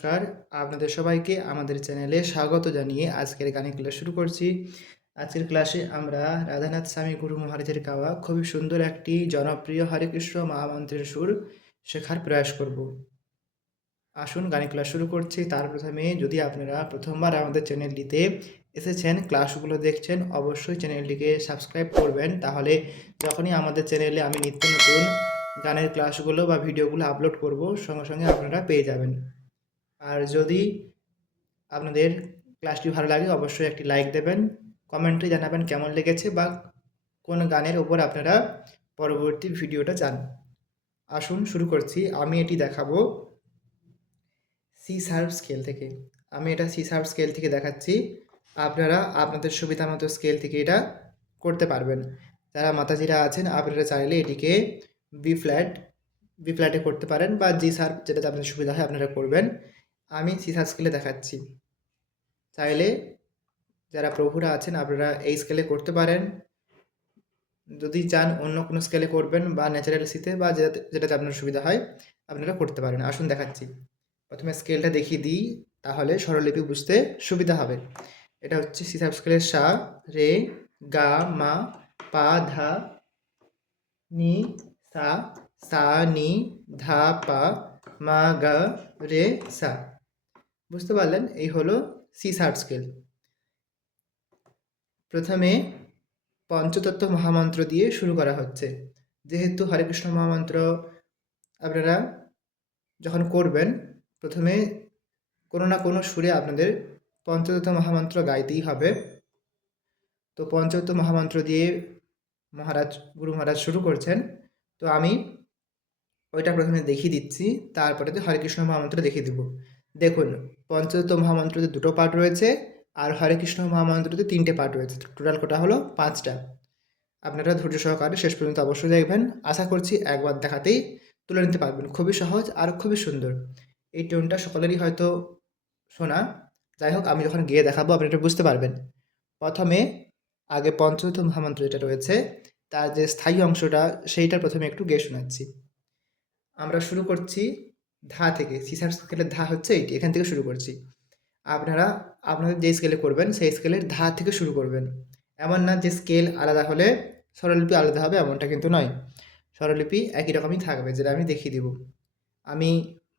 নমস্কার, আপনাদের সবাইকে আমাদের চ্যানেলে স্বাগত জানিয়ে আজকের গানের ক্লাস শুরু করছি। আজকের ক্লাসে আমরা রাধানাথ স্বামী গুরু মহারাজের গাওয়া খুবই সুন্দর একটি জনপ্রিয় হরে কৃষ্ণ মহামন্ত্রের সুর শেখার প্রয়াস করব। আসুন গানের ক্লাস শুরু করছি। তার প্রথমে যদি আপনারা প্রথমবার আমাদের চ্যানেলটিতে এসেছেন, ক্লাসগুলো দেখছেন, অবশ্যই চ্যানেলটিকে সাবস্ক্রাইব করবেন। তাহলে যখনই আমাদের চ্যানেলে আমি নিত্য নতুন গানের ক্লাসগুলো বা ভিডিওগুলো আপলোড করব, সঙ্গে সঙ্গে আপনারা পেয়ে যাবেন। আর যদি আপনাদের ক্লাসটি ভালো লাগে অবশ্যই একটি লাইক দেবেন, কমেন্টে জানাবেন কেমন লেগেছে বা কোন গানের ওপর আপনারা পরবর্তী ভিডিওটা চান। আসুন শুরু করছি। আমি এটি দেখাবো সি শার্প স্কেল থেকে। আমি এটা সি শার্প স্কেল থেকে দেখাচ্ছি। আপনারা আপনাদের সুবিধা মতো স্কেল থেকে এটা করতে পারবেন। যারা মাতাজিরা আছেন আপনারা চাইলে এটিকে বি ফ্ল্যাটে করতে পারেন বা জি শার্প, যেটাতে আপনাদের সুবিধা হয় আপনারা করবেন। আমি সি শার্প স্কেলে দেখাচ্ছি। চাইলে যারা প্রভুরা আছেন আপনারা এই স্কেলে করতে পারেন। যদি চান অন্য কোনো স্কেলে করবেন বা ন্যাচারাল সিতে বা যেটাতে আপনার সুবিধা হয় আপনারা করতে পারেন। আসুন দেখাচ্ছি। প্রথমে স্কেলটা দেখিয়ে দিই, তাহলে স্বরলিপি বুঝতে সুবিধা হবে। এটা হচ্ছে সি শার্প স্কেলের সা, রে, গা, মা, পা, ধা, নি, সা, সা, নি, ধা, পা, মা, গা, রে, সা। বুঝতে পারলেন? এই হলো সি শার্প স্কেল। প্রথমে পঞ্চতত্ত্ব মহামন্ত্র দিয়ে শুরু করা হচ্ছে। যেহেতু হরে কৃষ্ণ মহামন্ত্র আপনারা যখন করবেন, প্রথমে কোনো না কোনো সুরে আপনাদের পঞ্চতত্ত্ব মহামন্ত্র গাইতেই হবে। তো পঞ্চতত্ত্ব মহামন্ত্র দিয়ে গুরু মহারাজ শুরু করছেন। তো আমি ওইটা প্রথমে দেখিয়ে দিচ্ছি, তারপরে হরে কৃষ্ণ মহামন্ত্র দেখিয়ে দেব। দেখুন, পঞ্চতত্ত্ব মহামন্ত্রতে 2টো পার্ট রয়েছে আর হরে কৃষ্ণ মহামন্ত্রতে 3টে পার্ট রয়েছে। টোটাল কটা হলো 5টা। আপনারা ধৈর্য সহকারে শেষ পর্যন্ত অবশ্যই দেখবেন। আশা করছি একবার দেখাতেই তুলে নিতে পারবেন। খুবই সহজ আর খুবই সুন্দর। এই টোনটা সকলেরই হয়তো শোনা। যাই হোক, আমি যখন গিয়ে দেখাবো আপনি এটা বুঝতে পারবেন। প্রথমে আগে পঞ্চতত্ত্ব মহামন্ত্র যেটা রয়েছে তার যে স্থায়ী অংশটা সেইটা প্রথমে একটু গেয়ে শোনাচ্ছি। আমরা শুরু করছি ধা থেকে। সি শার্প স্কেলের ধা হচ্ছে এইটি, এখান থেকে শুরু করছি। আপনারা আপনাদের যে স্কেলে করবেন সেই স্কেলের ধা থেকে শুরু করবেন। এমন না যে স্কেল আলাদা হলে স্বরলিপি আলাদা হবে, এমনটা কিন্তু নয়। স্বরলিপি একই রকমই থাকবে, যেটা আমি দেখিয়ে দিব। আমি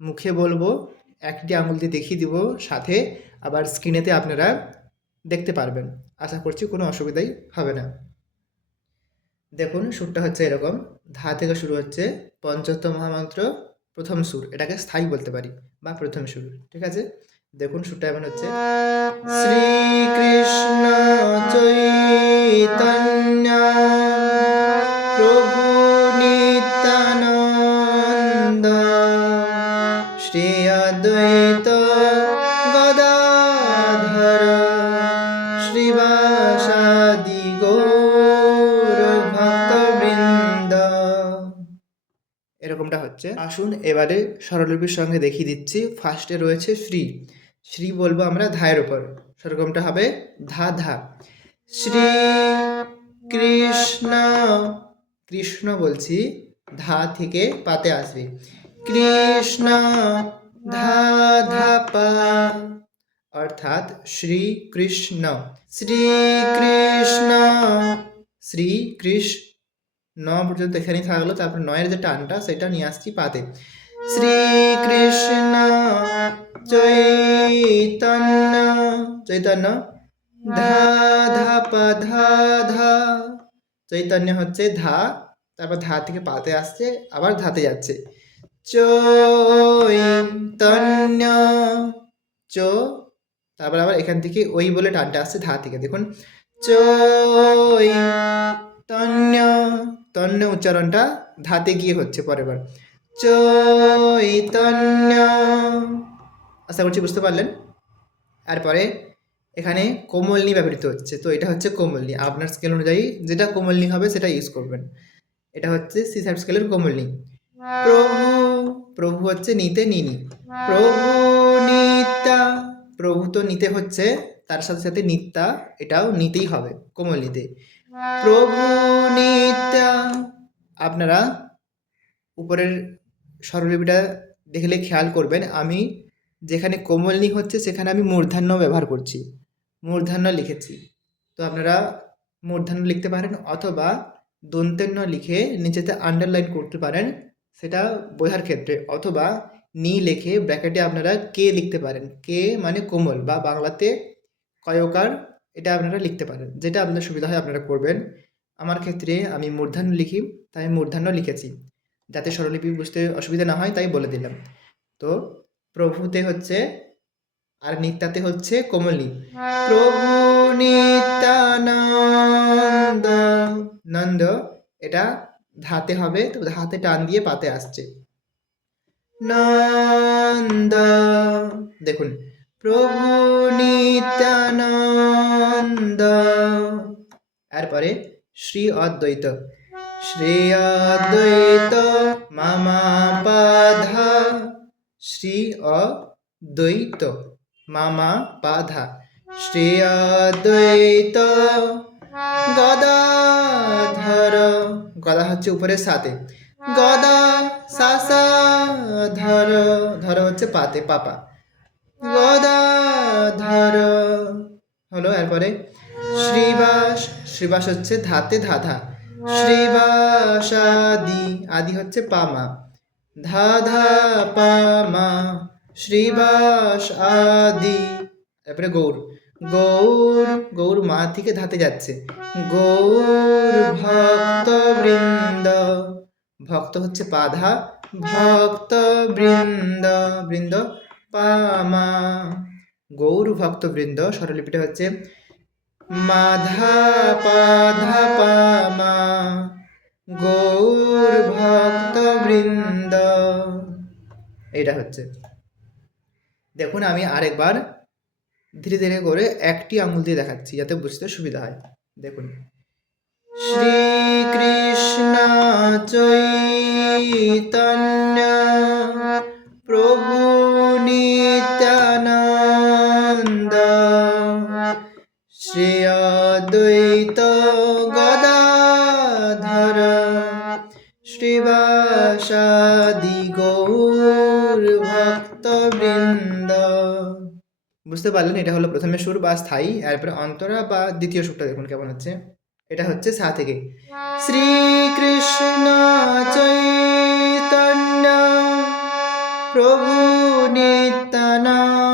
মুখে বলবো, একটি আঙুল দিয়ে দেখিয়ে দিব, সাথে আবার স্ক্রিনেতে আপনারা দেখতে পারবেন। আশা করছি কোনো অসুবিধাই হবে না। দেখুন, সুরটা হচ্ছে এরকম। ধা থেকে শুরু হচ্ছে পঞ্চতত্ত্ব মহামন্ত্র প্রথম সুর, এটাকে স্থায়ী বলতে পারি বা প্রথম সুর। ঠিক আছে, দেখুন সুরটা এমন হচ্ছে শ্রীকৃষ্ণ চৈতন্য প্রভু নিত্যানন্দ শ্রী অদ্বৈত গদাধর শ্রীবাসাদি গৌর ভক্তবৃন্দ। এরকমটা হচ্ছে। আসুন এবারে স্বরলিপির সঙ্গে দেখিয়ে দিচ্ছি। ফার্স্টে রয়েছে শ্রী। শ্রী বলবো আমরা ধায়ের ওপর, সেরকমটা হবে ধা ধা। শ্রী কৃষ্ণ, কৃষ্ণ বলছি, ধা থেকে পাতে আসবে। কৃষ্ণ ধা ধা পা, অর্থাৎ শ্রীকৃষ্ণ। শ্রীকৃষ্ণ, শ্রীকৃষ্ণ পর্যন্ত এখানেই থাকলো। তারপর নয়ের যে টানটা সেটা নিয়ে আসছি পাতে। শ্রীকৃষ্ণ চৈতন্য, চৈতন্য ধা ধা পা ধা ধা। চৈতন্য হচ্ছে ধা, তারপর ধা থেকে পাতে আসছে, আবার ধাতে যাচ্ছে। চৈতন্য চো, তারপর আবার এখান থেকে ওই বলে টানটা আসছে ধা থেকে। দেখুন, চৈতন্য, তন্য উচ্চারণটা ধাতে গিয়ে হচ্ছে পরের বার। চৈতন্য। আশা করছি বুঝতে পারলেন। তারপরে এখানে কোমলনি ব্যবহৃত হচ্ছে, তো এটা হচ্ছে কোমলনি। আপনার স্কেল অনুযায়ী যেটা কোমলনি হবে সেটা ইউজ করবেন। এটা হচ্ছে সি শার্প স্কেলের কোমলনি। প্রভু, প্রভু হচ্ছে নিতে নিনি। প্রভু নিত্যা, প্রভু তো নিতে হচ্ছে, তার সাথে সাথে নিত্যা এটাও নিতেই হবে কোমলনিতে। প্রভু নিত্যা। আপনারা উপরের স্বরলিপিটা দেখলে খেয়াল করবেন, আমি যেখানে কোমলনি হচ্ছে সেখানে আমি মূর্ধন্য ব্যবহার করছি, মূর্ধন্য লিখেছি। তো আপনারা মূর্ধন্য লিখতে পারেন অথবা দন্তের ন লিখে নিচেতে আন্ডারলাইন করতে পারেন, সেটা বোঝার ক্ষেত্রে, অথবা নি লিখে ব্র্যাকেটে আপনারা কে লিখতে পারেন, কে মানে কোমল বা বাংলাতে কয়কার, এটা আপনারা লিখতে পারেন, যেটা আপনাদের সুবিধা হয় আপনারা করবেন। আমার ক্ষেত্রে আমি মূর্ধন্য লিখি, তাই মূর্ধন্য লিখেছি, যাতে স্বরলিপি বুঝতে অসুবিধা না হয় তাই বলে দিলাম। তো প্রভুতে হচ্ছে, আর নিত্যাতে হচ্ছে কোমলনি, প্রভু নিত্যানন্দ, নন্দ এটা ধাতে হবে, তো ধাতে টান দিয়ে পাতে আসছে, নন্দ। দেখুন, প্রভু নিত্যানন্দ, এরপরে শ্রী অদ্বৈত, শ্রী অদ্বৈত মামা পাধা, শ্রী অদ্বৈত মামা পাধা, শ্রী অদ্বৈত গদাধর, গদা হচ্ছে উপরের সাথে, গদা সাসা ধর, ধর হচ্ছে পাতে পাপা, গদাধর হলো। এরপরে শ্রীবাস, শ্রীবাস হচ্ছে ধাতে ধাধা, শ্রীবাসাদি, আদি হচ্ছে পামা, ধাধা পামা, শ্রীবাস আদি। তারপরে গৌর, গৌর, গৌর মা থেকে ধাতে যাচ্ছে, গৌর ভক্ত বৃন্দ, ভক্ত হচ্ছে পাধা, ভক্ত বৃন্দ, বৃন্দ পামা, গৌর ভক্ত বৃন্দ। স্বরলিপিটা হচ্ছে মাধা পাধা পামা, গৌর ভক্ত বৃন্দ, এইটা হচ্ছে। দেখুন আমি আরেকবার ধীরে ধীরে করে একটি আঙুল দিয়ে দেখাচ্ছি যাতে বুঝতে সুবিধা হয়। দেখুন, শ্রীকৃষ্ণ চৈতন্য প্রভু নিত্যানন্দ, শ্রী অদ্বৈত গদাধর, শ্রীবাসাদি গৌর ভক্ত বৃন্দ। বুঝতে পারলেন, এটা হলো প্রথমে সুর বা স্থায়ী, এরপরে অন্তরা বা দ্বিতীয় সুরটা দেখুন কেমন হচ্ছে। এটা হচ্ছে সা থেকে, শ্রীকৃষ্ণ চৈতন্য প্রভু নিত্যানন্দ,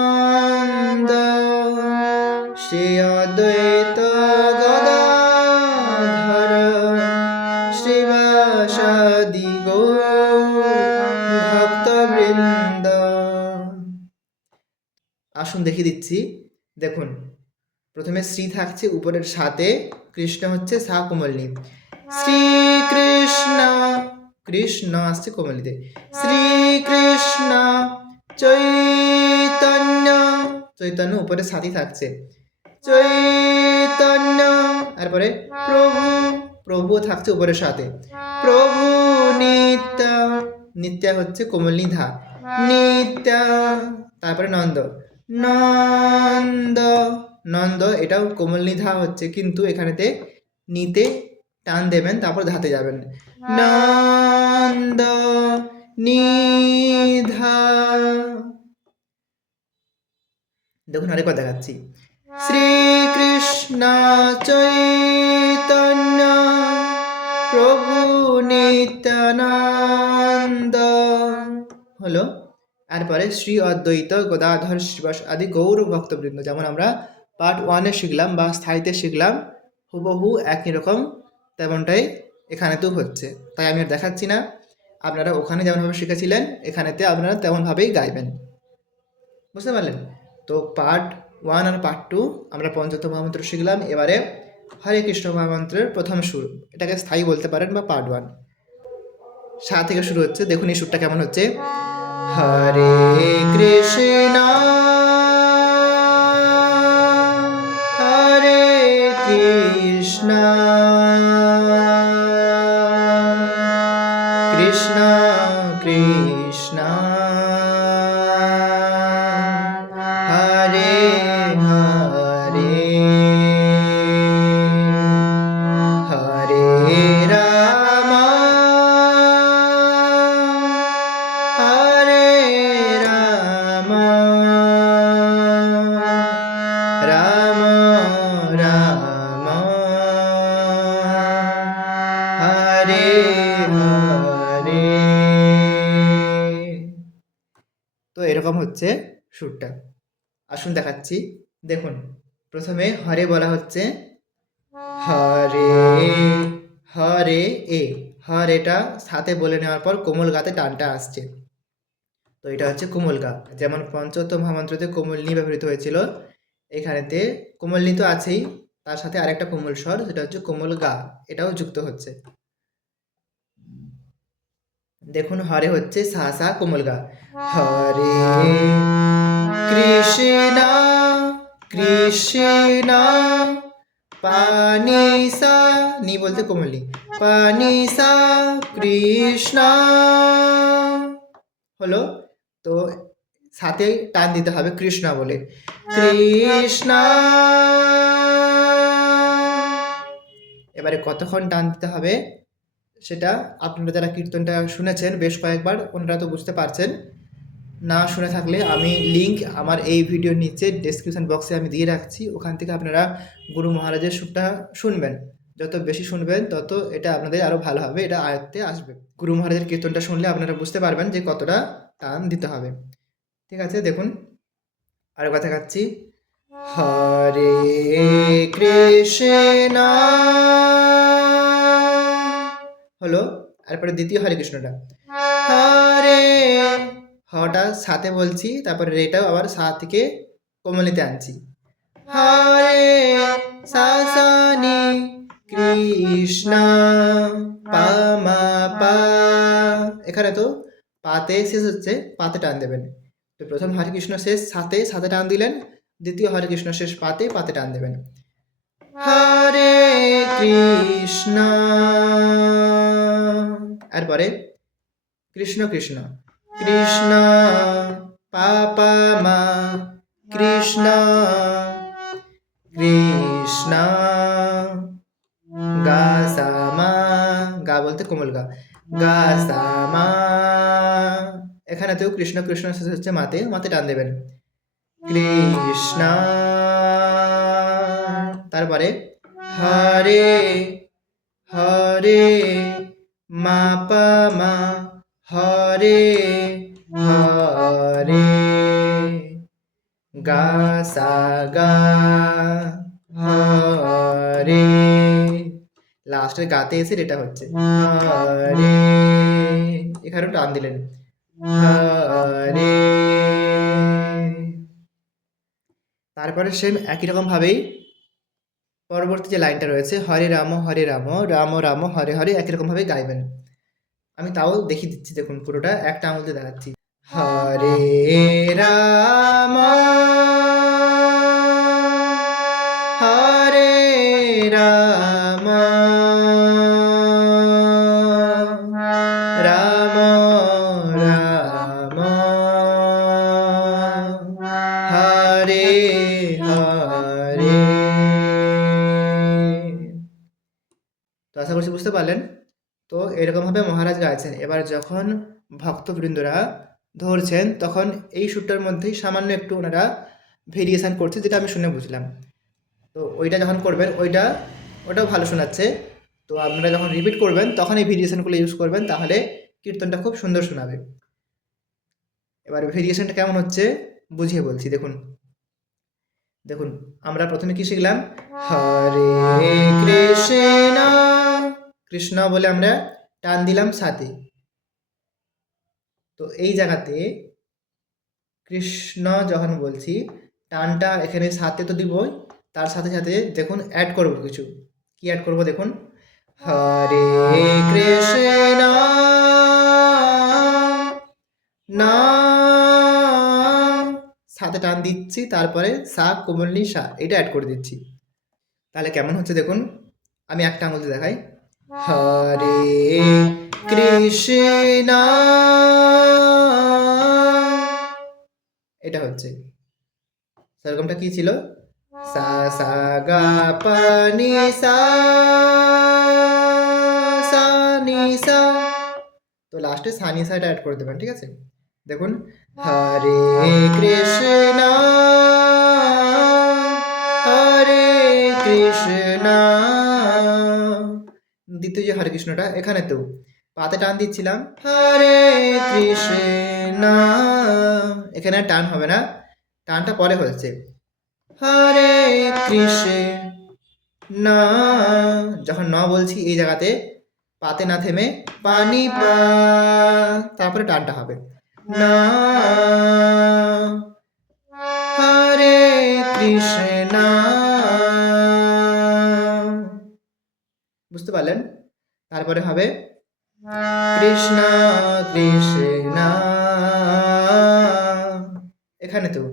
শ্রী অদ্বৈত গদাধর, শ্রীবাসাদি গৌর ভক্তবৃন্দ। আসুন দেখিয়ে দিচ্ছি। দেখুন, প্রথমে শ্রী থাকছে উপরের সাথে, কৃষ্ণ হচ্ছে সা কোমলনি, শ্রীকৃষ্ণ, কৃষ্ণ আসছে কোমলিতে, শ্রীকৃষ্ণ চৈতন্য, চৈতন্য উপরে সাথী থাকছে, চৈতন্য, তারপরে প্রভু, প্রভু থাকছে উপরের সাথে, প্রভু নিত্য, নিত্য হচ্ছে কোমলনি ধা, নিত্য, তারপরে নন্দ, নন্দ, নন্দ এটাও কোমল নিধা হচ্ছে, কিন্তু এখানেতে নিতে টান দেবেন, তারপর ধাতে যাবেন, নন্দ নিধা। দেখুন আরেকবার দেখাচ্ছি, শ্রীকৃষ্ণ চৈতন্য প্রভু নিত্যানন্দ হলো। এরপরে শ্রী অদ্বৈত গদাধর শ্রীবাস আদি গৌর ভক্তবৃন্দ, যেমন আমরা পার্ট 1-এ শিখলাম বা স্থায়ীতে শিখলাম, হুবহু একই রকম তেমনটাই এখানেতেও হচ্ছে, তাই আমি আর দেখাচ্ছি না। আপনারা ওখানে যেমনভাবে শিখেছিলেন এখানেতে আপনারা তেমনভাবেই গাইবেন। বুঝতে পারলেন? তো পার্ট 1 আর পার্ট 2 আমরা পঞ্চতম মহামন্ত্র শিখলাম। এবারে হরে কৃষ্ণ মহামন্ত্রের প্রথম সুর, এটাকে স্থায়ী বলতে পারেন বা পার্ট 1, সা থেকে শুরু হচ্ছে। দেখুন এই সুরটা কেমন হচ্ছে, হরে কৃষ্ণ হরে কৃষ্ণ কৃষ্ণ কৃষ্ণ হরে হরে, হরে রাম হরে রাম এরকম হচ্ছে সুরটা। আসুন দেখাচ্ছি। দেখুন, প্রথমে হরে বলা হচ্ছে হরে, হরে এ, হরেটা সাথে বলে নেওয়ার পর কোমল গাতে টানটা আসছে। তো এটা হচ্ছে কোমল গা। যেমন পঞ্চতম মহামন্ত্রতে কোমলনি ব্যবহৃত হয়েছিল, এখানেতে কোমলনি তো আছেই, তার সাথে আরেকটা কোমল স্বর, সেটা হচ্ছে কোমল গা, এটাও যুক্ত হচ্ছে। দেখুন, হরে হচ্ছে সা সা কোমল গা, হরে কৃষ্ণ কৃষ্ণ, পানি সা, নি বলতে কোমলনি, পানি সা কৃষ্ণ হলো। তো সাথে টান দিতে হবে কৃষ্ণ বলে, কৃষ্ণ। এবারে কতক্ষণ টান দিতে হবে সেটা আপনারা যারা কীর্তনটা শুনেছেন বেশ কয়েকবার, ওনারা তো বুঝতে পারছেন। না শুনে থাকলে আমি লিঙ্ক আমার এই ভিডিওর নিচে ডেসক্রিপশন বক্সে আমি দিয়ে রাখছি, ওখান থেকে আপনারা গুরু মহারাজের সুরটা শুনবেন। যত বেশি শুনবেন তত এটা আপনাদের আরও ভালো হবে, এটা আয়ত্তে আসবে। গুরু মহারাজের কীর্তনটা শুনলে আপনারা বুঝতে পারবেন যে কতটা টান দিতে হবে। ঠিক আছে, দেখুন আরও কথা দেখাচ্ছি। হরে কৃষ্ণ হলো, তারপরে দ্বিতীয় হরে কৃষ্ণটা, হরে, হটা সাথে বলছি, তারপরে রেটাও আবার সা থেকে কোমলিতে আনছি, হরে সা সা নি কৃষ্ণ পা মা পা, এখানে তো পাতে শেষ হচ্ছে, পাতে টান দেবেন। তো প্রথম হরে কৃষ্ণ শেষ সাথে সাথে টান দিলেন, দ্বিতীয় হরে কৃষ্ণ শেষ পাতে পাতে টান দেবেন, হরে কৃষ্ণ। এরপরে কৃষ্ণ কৃষ্ণ, কৃষ্ণ পা পা মা, কৃষ্ণ কৃষ্ণ গা সা মা, গা বলতে কোমল গা, গা সা মা, এখানেতেও কৃষ্ণ কৃষ্ণ শেষ হচ্ছে মাতে, মাতে টান দেবেন, কৃষ্ণ। তারপরে হরে হরে মা পা মা, হরে হরে গা সা গা, হরে, লাস্টের গাতে এসে এটা হচ্ছে হরে, এখানেও টান দিলেন, হরে। তারপরে সেম একই রকম ভাবেই পরবর্তী যে লাইনটা রয়েছে, হরে রাম রাম রাম হরে হরে, একই রকম ভাবে গাইবেন। আমি তাও দেখিয়ে দিচ্ছি, দেখুন পুরোটা একটা আঙুল দিয়ে দেখাচ্ছি, হরে রাম হরে রাম, রাম রাম হরে হরে। তো আশা করছি বুঝতে পারলেন। তো এরকমভাবে মহারাজ গাইছেন। এবার যখন ভক্তবৃন্দরা ধরছেন তখন এই সুরটার মধ্যেই সামান্য একটু ওনারা ভেরিয়েশান করছে, যেটা আমি শুনে বুঝলাম। তো ওইটা যখন করবেন ওটাও ভালো শোনাচ্ছে। তো আপনারা যখন রিপিট করবেন তখন এই ভেরিয়েশানগুলো ইউজ করবেন, তাহলে কীর্তনটা খুব সুন্দর শোনাবে। এবার ভেরিয়েশানটা কেমন হচ্ছে বুঝিয়ে বলছি, দেখুন দেখুন আমরা প্রথমে কি শিখলাম, হরে কৃষ্ণ, কৃষ্ণ বলে আমরা টান দিলাম সাথে। তো এই জায়গাতে কৃষ্ণ যখন বলছি, টানটা এখানে সাথে তো দিবই, তার সাথে সাথে দেখুন অ্যাড করব কিছু। কি অ্যাড করব দেখুন, হরে কৃষ্ণ না, সাথে টান দিচ্ছি, তারপরে সা কোমলনি সা, এটা অ্যাড করে দিচ্ছি। তাহলে কেমন হচ্ছে দেখুন, আমি একটা আঙুল দিয়ে দেখাই, হরে কৃষ্ণ, এটা হচ্ছে। সেরকমটা কি ছিল, সা সা গা পা নি সা, সা নি সা, তো লাস্টে সা নি সাটা অ্যাড করে দেবেন, ঠিক আছে। দেখুন, হরে কৃষ্ণ হরে কৃষ্ণ, দ্বিতীয় যে হরে কৃষ্ণটা এখানে তো পাতে টান দিচ্ছিলাম, হরে কৃষ্ণ, এখানে টান হবে না, টানটা পরে হচ্ছে, হরে কৃষ্ণ। যখন ন বলছি এই জায়গাতে পাতে না থেমে পানি পা, তারপরে টানটা হবে না, হরে কৃষ্ণ। বুঝতে পারলেন? তারপরে হবে কৃষ্ণ কৃষ্ণ। এখানে তো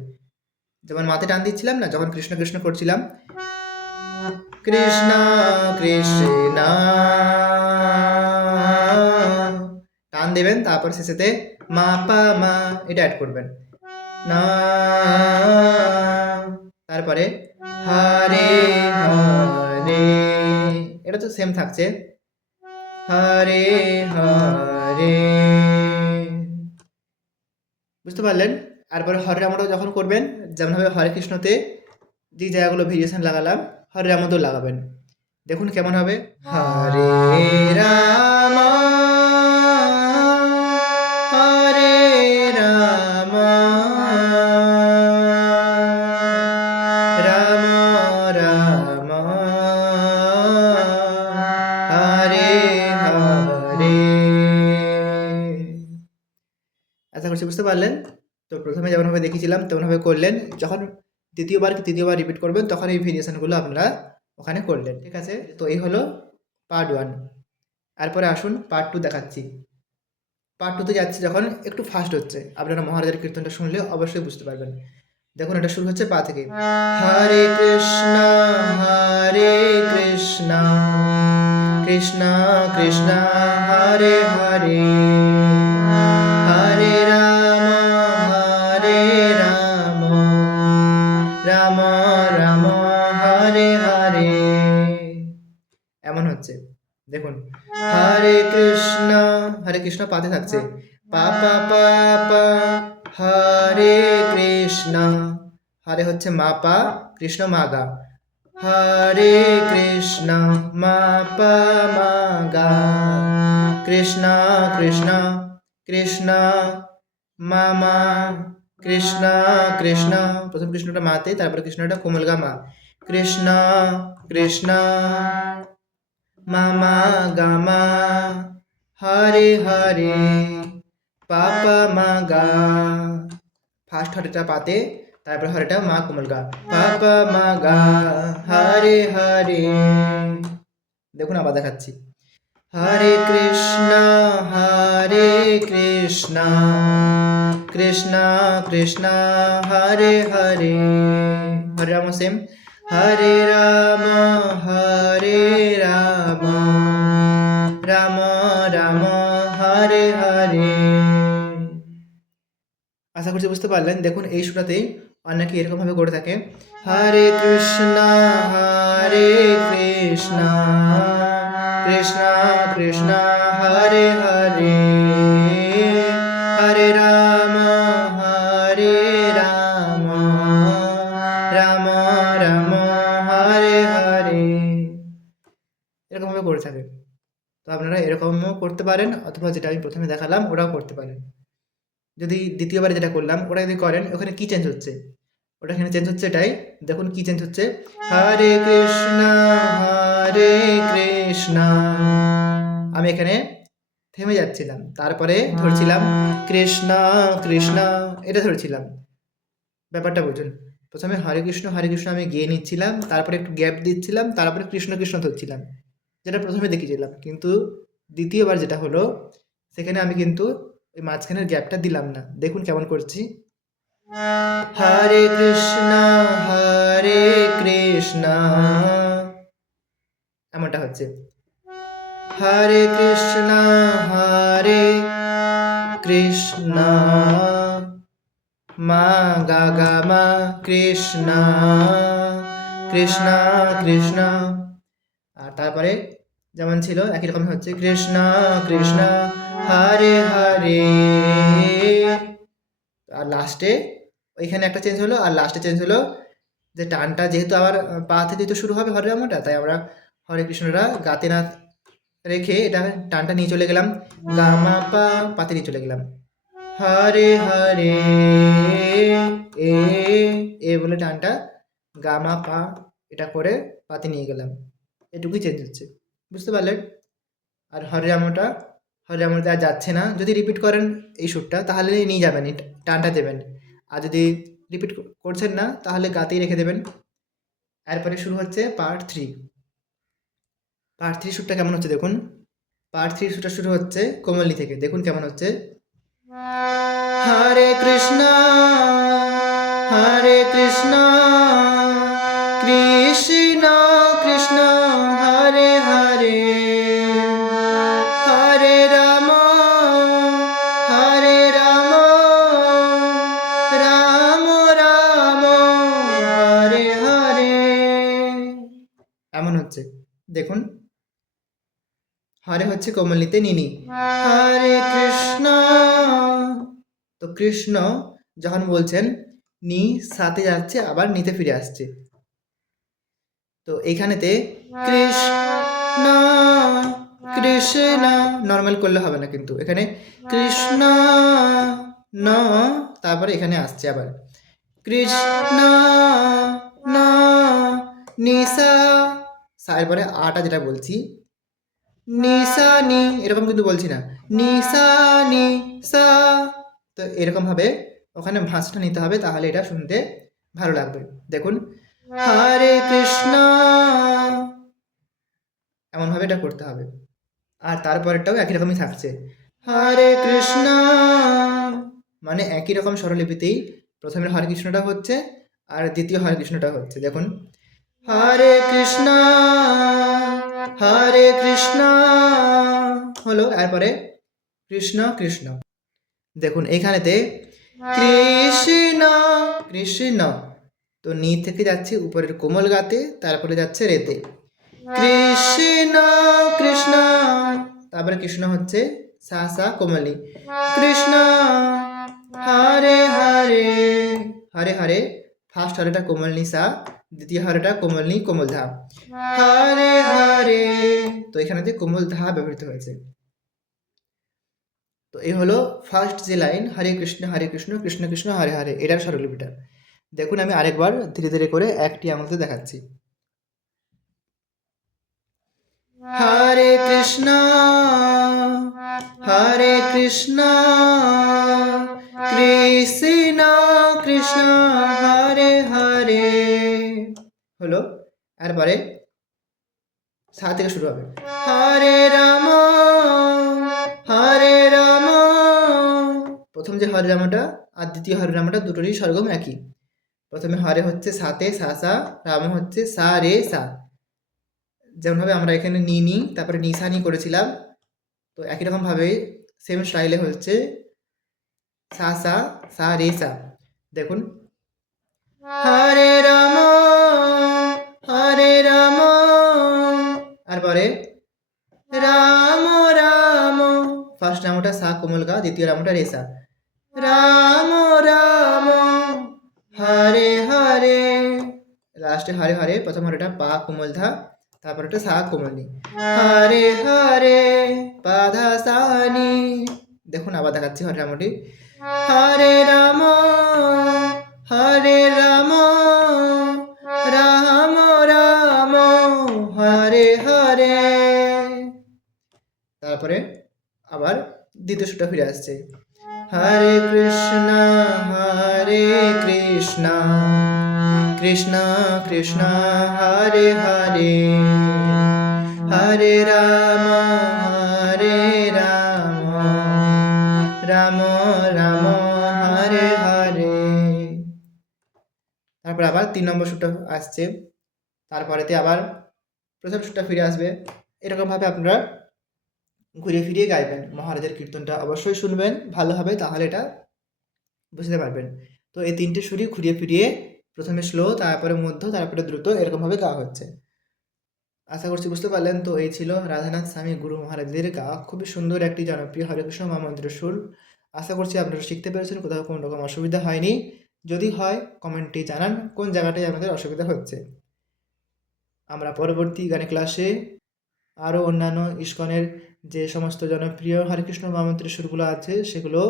যেমন মাথায় টান দিচ্ছিলাম না, যখন কৃষ্ণ কৃষ্ণ করছিলাম, কৃষ্ণ কৃষ্ণ টান দেবেন, তারপর শেষেতে মা পা মা এটা অ্যাড করবেন না, তারপরে হরে হরে, এটা তো সেম থাকছে, হরে হরে। বুঝতে পারলেন? তারপরে হরে রামটা যখন করবেন, যেমনভাবে হরে কৃষ্ণতে যে জায়গাগুলো ভেরিয়েশন লাগালাম, হরে রামতেও লাগাবেন। দেখুন কেমন হবে, হরে রাম হরে রাম, রাম রাম হরে হরে। আশা করছি বুঝতে পারলেন। তো প্রথমে যেমনভাবে দেখিয়েছিলাম তেমনভাবে করলেন, যখন তৃতীয়বার রিপিট করবেন তখন এই ভেরিয়েশনগুলো আপনারা ওখানে করলেন, ঠিক আছে? তো এই হলো পার্ট 1। তারপরে আসুন পার্ট 2 দেখাচ্ছি। পার্ট 2তে যাচ্ছি যখন একটু ফাস্ট হচ্ছে, আপনারা মহারাজের কীর্তনটা শুনলে অবশ্যই বুঝতে পারবেন। দেখুন এটা শুরু হচ্ছে পা থেকে, হরে কৃষ্ণ কৃষ্ণ কৃষ্ণ হরে হরে, হরে রাম রাম রাম হরে হরে। এমন হচ্ছে, দেখুন হরে কৃষ্ণ পাতে থাকছে, পা পা পা পা, হরে কৃষ্ণ, হরে হচ্ছে মা পা, কৃষ্ণ মা গা, হরে কৃষ্ণ মা পা মা গা, কৃষ্ণ কৃষ্ণ কৃষ্ণ মামা, কৃষ্ণ কৃষ্ণ, প্রথম কৃষ্ণটা মাতে, তারপরে কৃষ্ণটা কোমলগা মা, কৃষ্ণ কৃষ্ণ মামা গামা, হরে হরে পাপা মা গা, ফার্স্ট হরেটা পাতে, তারপরে হরেটা মা কোমল গা, পাপা মা গা, হরে হরে। দেখুন আবার দেখাচ্ছি, হরে কৃষ্ণ কৃষ্ণ কৃষ্ণ হরে হরে, হরে রাম সেম, হরে রাম রাম রাম হরে হরে। আশা করছি বুঝতে পারলেন। দেখুন এই সুরাতেই অনেকে এরকমভাবে করে থাকে, হরে কৃষ্ণ কৃষ্ণ কৃষ্ণ হরে হরে, হরে রাম রাম রাম হরে হরে, এরকমভাবে করে থাকে। তো আপনারা এরকমও করতে পারেন, অথবা যেটা আমি প্রথমে দেখালাম ওটাও করতে পারেন। যদি দ্বিতীয়বারে যেটা করলাম ওটা যদি করেন, ওখানে কি চেঞ্জ হচ্ছে, ওটা এখানে চেঞ্জ হচ্ছে এটাই, দেখুন কি চেঞ্জ হচ্ছে, হরে কৃষ্ণ আমি এখানে থেমে যাচ্ছিলাম, তারপরে ধরছিলাম কৃষ্ণ কৃষ্ণ, এটা ধরছিলাম। ব্যাপারটা বুঝুন, প্রথমে হরে কৃষ্ণ আমি গিয়ে নিচ্ছিলাম, তারপরে একটু গ্যাপ দিচ্ছিলাম, তারপরে কৃষ্ণ কৃষ্ণ ধরছিলাম, যেটা প্রথমে দেখিয়েছিলাম। কিন্তু দ্বিতীয়বার যেটা হলো, সেখানে আমি কিন্তু ওই মাঝখানের গ্যাপটা দিলাম না। দেখুন কেমন করছি, হরে কৃষ্ণ এমনটা হচ্ছে, হরে কৃষ্ণ মা গা গা মা, কৃষ্ণ কৃষ্ণ কৃষ্ণ। আর তারপরে যেমন ছিল একই রকম হচ্ছে, কৃষ্ণ কৃষ্ণ হরে হরে। আর লাস্টে ওইখানে একটা চেঞ্জ হলো, আর লাস্টে চেঞ্জ হলো যে টানটা যেহেতু আবার পা থেকে তো শুরু হবে হরে রামটা, তাই আমরা হরে কৃষ্ণরা গাতে না রেখে এটা টানটা নিয়ে চলে গেলাম, গামা পা, পাতে নিয়ে চলে গেলাম, হরে হরে এ এ বলে টানটা গামা পা এটা করে পাতে নিয়ে গেলাম, এটুকুই চেঞ্জ হচ্ছে, বুঝতে পারলেন? আর হরে রামটা আর যাচ্ছে না, যদি রিপিট করেন এই সুরটা তাহলে নিয়ে যাবেন, টানটা দেবেন, আর যদি রিপিট করছেন না তাহলে গাতেই রেখে দেবেন। এরপরে শুরু হচ্ছে পার্ট থ্রি সুরটা কেমন হচ্ছে দেখুন। পার্ট থ্রি সুরটা শুরু হচ্ছে কোমলি থেকে, দেখুন কেমন হচ্ছে, হরে কৃষ্ণ কৃষ্ণ কৃষ্ণ হরে হরে, হরে রাম রাম রাম হরে হরে, এমন হচ্ছে দেখুন। হরে হচ্ছে কোমলিতে নিনি, হরে কৃষ্ণ, তো কৃষ্ণ যখন বলছেন নি সাথে যাচ্ছে আবার নিতে ফিরে আসছে, তো এইখানেতে কৃষ্ণ কৃষ্ণ নর্মাল করলে হবে না, কিন্তু এখানে কৃষ্ণ ন, তারপরে এখানে আসছে আবার কৃষ্ণ ন নিসা, এরপরে আটা যেটা বলছি নিসা নি, এরকম কিন্তু বলছি না, নিসা নি সা, তো এরকম ভাবে ওখানে ভাঁজটা নিতে হবে, তাহলে এটা শুনতে ভালো লাগবে। দেখুন হরে কৃষ্ণ, এমনভাবে এটা করতে হবে। আর তারপরেরটাও একই রকমই থাকছে, হরে কৃষ্ণ, মানে একই রকম স্বরলিপিতেই প্রথমে হরে কৃষ্ণটা হচ্ছে আর দ্বিতীয় হরে কৃষ্ণটা হচ্ছে। দেখুন হরে কৃষ্ণ হলো, এরপরে কৃষ্ণ কৃষ্ণ, দেখুন এইখানেতে কৃষ্ণ কৃষ্ণ, তো নি থেকে যাচ্ছে উপরের কোমল গাতে, তারপরে যাচ্ছে রেতে, কৃষ্ণ কৃষ্ণ, তারপরে কৃষ্ণ হচ্ছে সা সা কোমলি, কৃষ্ণ হরে হরে, হরে হরে ফার্স্ট হরেটা কোমল নি সা, দ্বিতীয় হরেটা কোমল নি কোমল ধা, হরে হরে, তো এখানেতে কোমল ধা ব্যবহৃত হয়েছে। তো এই হলো ফার্স্ট যে লাইন, হরে কৃষ্ণ কৃষ্ণ কৃষ্ণ হরে হরে, এটার স্বরলিপিটা। দেখুন আমি আরেকবার ধীরে ধীরে করে একটি আঙুলতে দেখাচ্ছি, হরে কৃষ্ণ কৃষ্ণ কৃষ্ণ হরে হরে, হলো। এরপরে সা থেকে শুরু হবে, হরে রাম প্রথম যে হরে রামটা আর দ্বিতীয় হরে রামটা দুটোরই স্বরগম একই, প্রথমে হরে হচ্ছে সাতে সা সা, রাম হচ্ছে সা রে সা, যেমনভাবে আমরা এখানে নি নি তারপরে নিসা নি করেছিলাম, তো একই রকমভাবে সেম স্টাইলে হচ্ছে সা সা সা রে সা। দেখুন হরে রাম তারপরে রাম রাম, ফার্স্ট রামটা সা কোমল গা, দ্বিতীয় রামটা রে সা, রাম রাম হরে হরে, লাস্টে হরে হরে প্রথম হরেটা পা কোমল ধা, তারপর একটা সা কোমল নি, হরে হরে পাধা সানি। দেখুন আবার দেখাচ্ছি হরে রামটি, হরে রাম রাম রাম হরে হরে, তারপরে আবার দ্বিতীয় সুরটা ফিরে আসছে, হরে কৃষ্ণ কৃষ্ণ কৃষ্ণ হরে হরে, হরে রাম রাম রাম হরে হরে, তারপর আবার 3 নম্বর সুরটা আসছে, তারপরেতে আবার প্রথম সুরটা ফিরে আসবে। এরকমভাবে আপনারা ঘুরিয়ে ফিরিয়ে গাইবেন, মহারাজের কীর্তনটা অবশ্যই শুনবেন ভালোভাবে, তাহলে এটা বুঝতে পারবেন। তো এই 3টে সুরই ঘুরিয়ে ফিরিয়ে প্রথমে স্লো, তারপরে মধ্য, তারপরে দ্রুত, এরকমভাবে গাওয়া হচ্ছে। আশা করছি বুঝতে পারলেন। তো এই ছিল রাধানাথ স্বামী গুরু মহারাজদের গাওয়া খুবই সুন্দর একটি জনপ্রিয় হরেকৃষ্ণ মহামন্ত্রের সুর। আশা করছি আপনারা শিখতে পেরেছেন, কোথাও কোনো রকম অসুবিধা হয়নি। যদি হয় কমেন্টে জানান কোন জায়গাটায় আপনাদের অসুবিধা হচ্ছে। আমরা পরবর্তী গানের ক্লাসে আরও অন্যান্য ইস্কনের যে সমস্ত জনপ্রিয় হরে কৃষ্ণ মহামন্ত্রের সুরগুলো আছে সেগুলো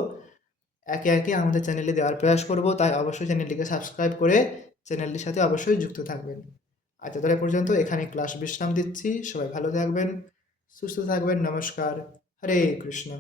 একে একে আমাদের চ্যানেলে দেওয়ার প্রয়াস করব, তাই অবশ্যই চ্যানেলটিকে সাবস্ক্রাইব করে চ্যানেলটির সাথে অবশ্যই যুক্ত থাকবেন। আজ এতটা পর্যন্ত এখানে ক্লাস বিশ্রাম দিচ্ছি। সবাই ভালো থাকবেন, সুস্থ থাকবেন। নমস্কার। হরে কৃষ্ণ।